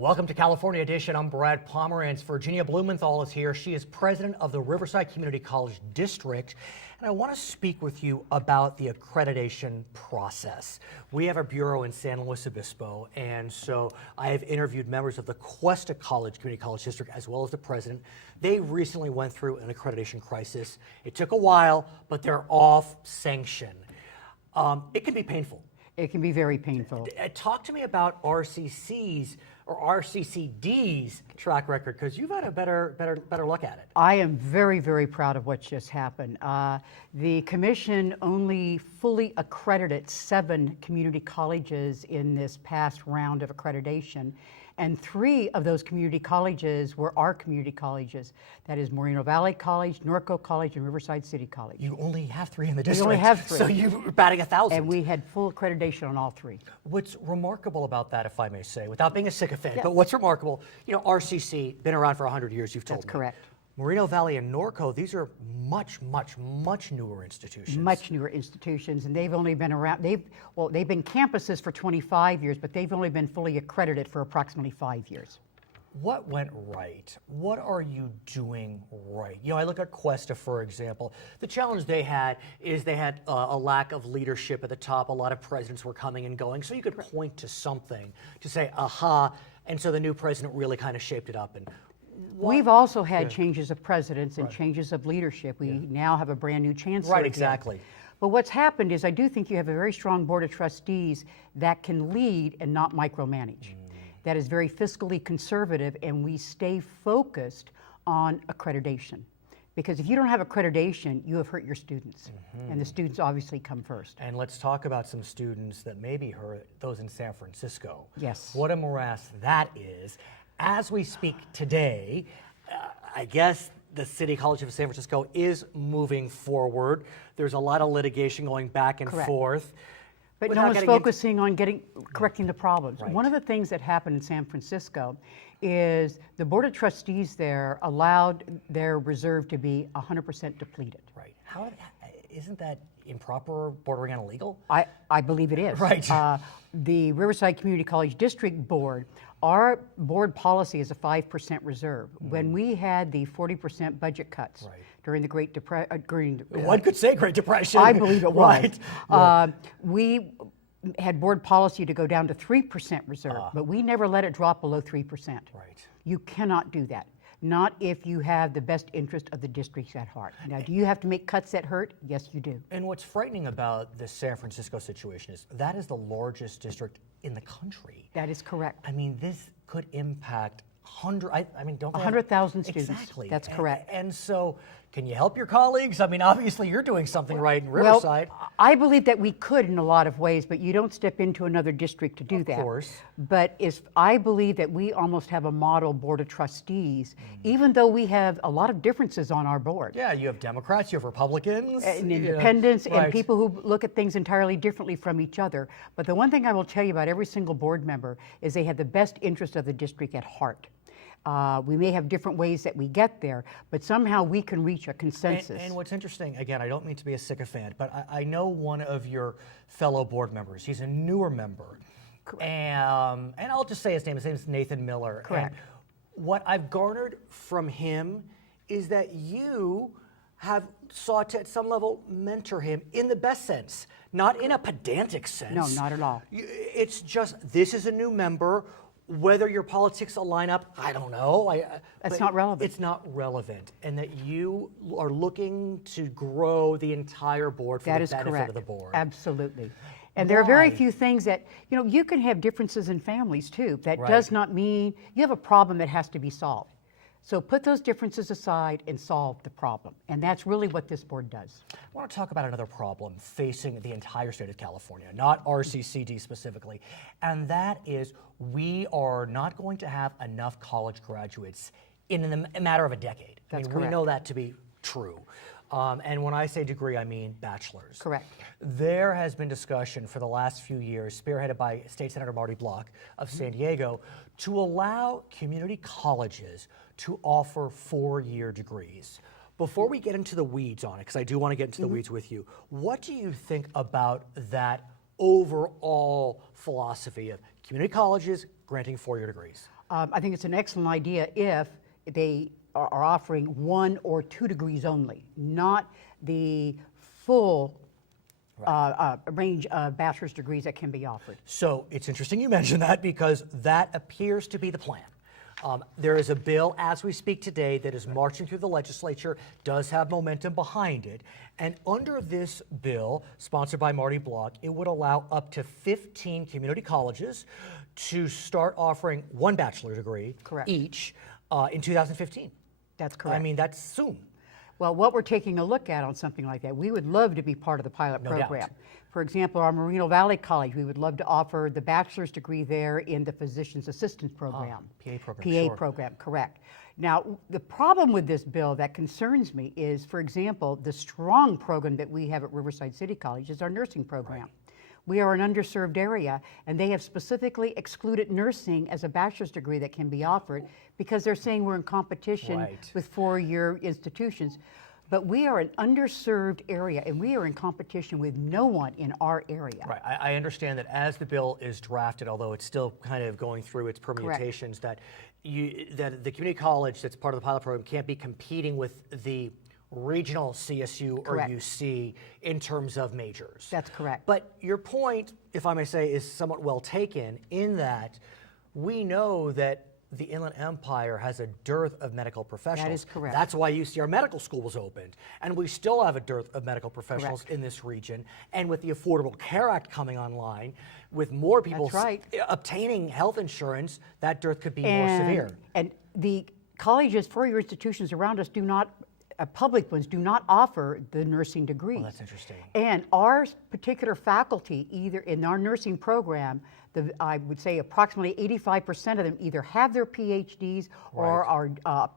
Welcome to California Edition. I'm Brad Pomerance. Virginia Blumenfield is here. She is president of the Riverside Community College District. And I want to speak with you about the accreditation process. We have a bureau in San Luis Obispo, and so I have interviewed members of the Cuesta College Community College District as well as the president. They recently went through an accreditation crisis. It took a while, but they're off sanction. It can be painful. It can be very painful. Talk to me about RCC's or RCCD's track record, because you've had a better look at it. I am very, very proud of what just happened. The commission only fully accredited 7 community colleges in this past round of accreditation, and 3 of those community colleges were our community colleges. That is Moreno Valley College, Norco College, and Riverside City College. You only have 3 in the district. We only have 3. So you're batting 1,000. And we had full accreditation on all 3. What's remarkable about that, if I may say, without being a sycophant, but what's remarkable, you know, RCC, been around for 100 years, you've told me. That's correct. Moreno Valley and Norco, these are much newer institutions. Much newer institutions, and they've only been around, they've been campuses for 25 years, but they've only been fully accredited for approximately 5 years. What went right? What are you doing right? You know, I look at Cuesta, for example. The challenge they had is they had a lack of leadership at the top. A lot of presidents were coming and going, so you could point to something to say, aha, and so the new president really kind of shaped it up. And we've also had changes of presidents and changes of leadership. We now have a brand new chancellor. Right, exactly. Again. But what's happened is I do think you have a very strong board of trustees that can lead and not micromanage. That is very fiscally conservative, and we stay focused on accreditation. Because if you don't have accreditation, you have hurt your students. And the students obviously come first. And let's talk about some students that maybe hurt, those in San Francisco. Yes. What a morass that is. As we speak today, I guess the City College of San Francisco is moving forward. There's a lot of litigation going back and forth. But no one's focusing on correcting the problems. Right. One of the things that happened in San Francisco is the Board of Trustees there allowed their reserve to be 100% depleted. Right. Isn't that improper, bordering on illegal? I believe it is. Right. The Riverside Community College District Board, our board policy is a 5% reserve. When we had the 40% budget cuts during the Great Depression, one could say Great Depression. I believe it was. Right. We had board policy to go down to 3% reserve, but we never let it drop below 3%. Right. You cannot do that. Not if you have the best interest of the districts at heart. Now, do you have to make cuts that hurt? Yes, you do. And what's frightening about the San Francisco situation is that is the largest district in the country. That is correct. I mean, this could impact 100,000 students. Exactly. That's correct. And so, can you help your colleagues? I mean, obviously you're doing something right in Riverside. Well, I believe that we could in a lot of ways, but you don't step into another district to do that. Of course. But I believe that we almost have a model board of trustees, even though we have a lot of differences on our board. Yeah, you have Democrats, you have Republicans. And independents, and people who look at things entirely differently from each other. But the one thing I will tell you about every single board member is they have the best interest of the district at heart. We may have different ways that we get there, but somehow we can reach a consensus. And what's interesting, again, I don't mean to be a sycophant, but I know one of your fellow board members. He's a newer member. Correct. And I'll just say his name. His name is Nathan Miller. Correct. And what I've garnered from him is that you have sought to, at some level, mentor him in the best sense, not in a pedantic sense. No, not at all. It's just, this is a new member. Whether your politics will line up, I don't know. That's not relevant. It's not relevant. And that you are looking to grow the entire board for the benefit of the board. Absolutely. And there are very few things that, you can have differences in families too. That does not mean you have a problem that has to be solved. So put those differences aside and solve the problem. And that's really what this board does. I want to talk about another problem facing the entire state of California, not RCCD specifically, and that is we are not going to have enough college graduates in a matter of a decade. That's correct. correct. We know that to be true. And when I say degree, I mean bachelor's. Correct. There has been discussion for the last few years, spearheaded by State Senator Marty Block of San Diego, to allow community colleges to offer 4-year degrees. Before we get into the weeds on it, because I do want to get into the weeds with you, what do you think about that overall philosophy of community colleges granting 4-year degrees? I think it's an excellent idea if they are offering 1 or 2 degrees only, not the full range of bachelor's degrees that can be offered. So it's interesting you mentioned that because that appears to be the plan. There is a bill as we speak today that is marching through the legislature, does have momentum behind it. And under this bill, sponsored by Marty Block, it would allow up to 15 community colleges to start offering 1 bachelor degree each in 2015. That's correct. I mean, that's soon. Well, what we're taking a look at on something like that, we would love to be part of the pilot No program. doubt. For example, our Moreno Valley College, we would love to offer the bachelor's degree there in the physician's assistant program. PA program, PA sure. program, correct. Now, the problem with this bill that concerns me is, for example, the strong program that we have at Riverside City College is our nursing program. We are an underserved area, and they have specifically excluded nursing as a bachelor's degree that can be offered because they're saying we're in competition with 4-year institutions. But we are an underserved area, and we are in competition with no one in our area. Right. I understand that as the bill is drafted, although it's still kind of going through its permutations, that the community college that's part of the pilot program can't be competing with the regional CSU or UC in terms of majors. That's correct. But your point, if I may say, is somewhat well taken in that we know that the Inland Empire has a dearth of medical professionals. That is correct. That's why UCR Medical School was opened. And we still have a dearth of medical professionals in this region. And with the Affordable Care Act coming online, with more people obtaining health insurance, that dearth could be more severe. And the colleges, 4-year institutions around us do not, public ones, do not offer the nursing degrees. Well, that's interesting. And our particular faculty, either in our nursing program, I would say approximately 85% of them either have their PhDs or are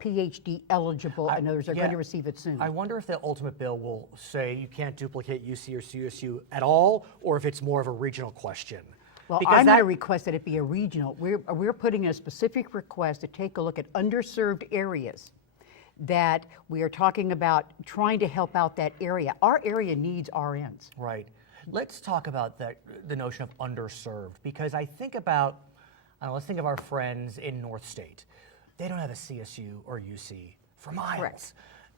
PhD eligible, and others are going to receive it soon. I wonder if the ultimate bill will say you can't duplicate UC or CSU at all, or if it's more of a regional question. Well, I'm going to request that it be a regional. We're putting in a specific request to take a look at underserved areas that we are talking about trying to help out that area. Our area needs RNs. Right. Let's talk about the notion of underserved, because I think about, let's think of our friends in North State. They don't have a CSU or UC for miles,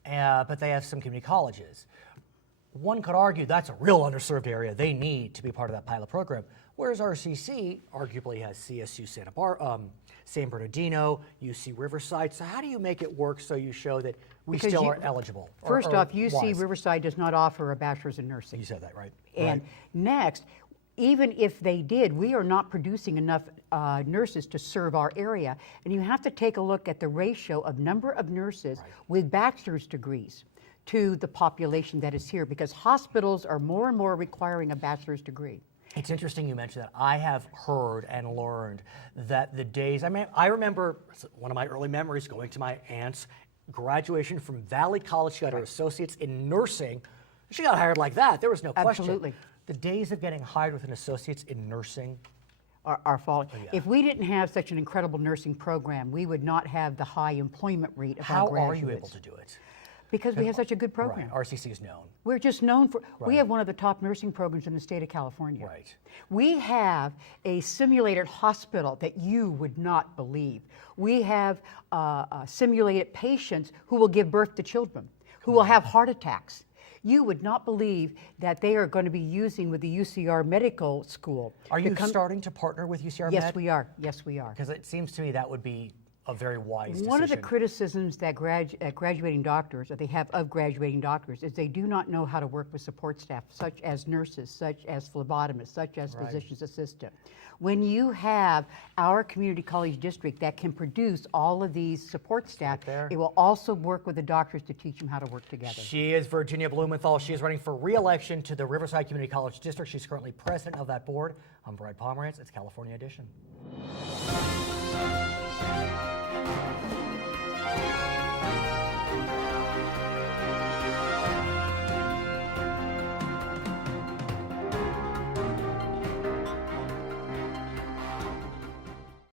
but they have some community colleges. One could argue that's a real underserved area. They need to be part of that pilot program. Whereas RCC arguably has CSU San Bernardino, UC Riverside. So how do you make it work so you show that we still are eligible? First off, UC Riverside does not offer a bachelor's in nursing. You said that, right? And next, even if they did, we are not producing enough nurses to serve our area. And you have to take a look at the ratio of number of nurses with bachelor's degrees to the population that is here, because hospitals are more and more requiring a bachelor's degree. It's interesting you mentioned that. I have heard and learned that the days, I remember one of my early memories going to my aunt's graduation from Valley College. She got her associates in nursing. She got hired like that. There was no question. Absolutely. The days of getting hired with an associate's in nursing are falling. If we didn't have such an incredible nursing program, we would not have the high employment rate of our graduates. How are you able to do it? Because we have such a good program. RCC is known. We're just known for, we have one of the top nursing programs in the state of California. We have a simulated hospital that you would not believe. We have simulated patients who will give birth to children, who will have heart attacks. You would not believe that they are going to be using with the UCR Medical School. Are you starting to partner with UCR Med? Yes, we are. Yes, we are. Because it seems to me that would be a very wise decision. One of the criticisms that graduating doctors, or they have of graduating doctors, is they do not know how to work with support staff, such as nurses, such as phlebotomists, such as physician's assistant. When you have our community college district that can produce all of these support staff, it will also work with the doctors to teach them how to work together. She is Virginia Blumenthal. She is running for re-election to the Riverside Community College District. She's currently president of that board. I'm Brad Pomerance. It's California Edition.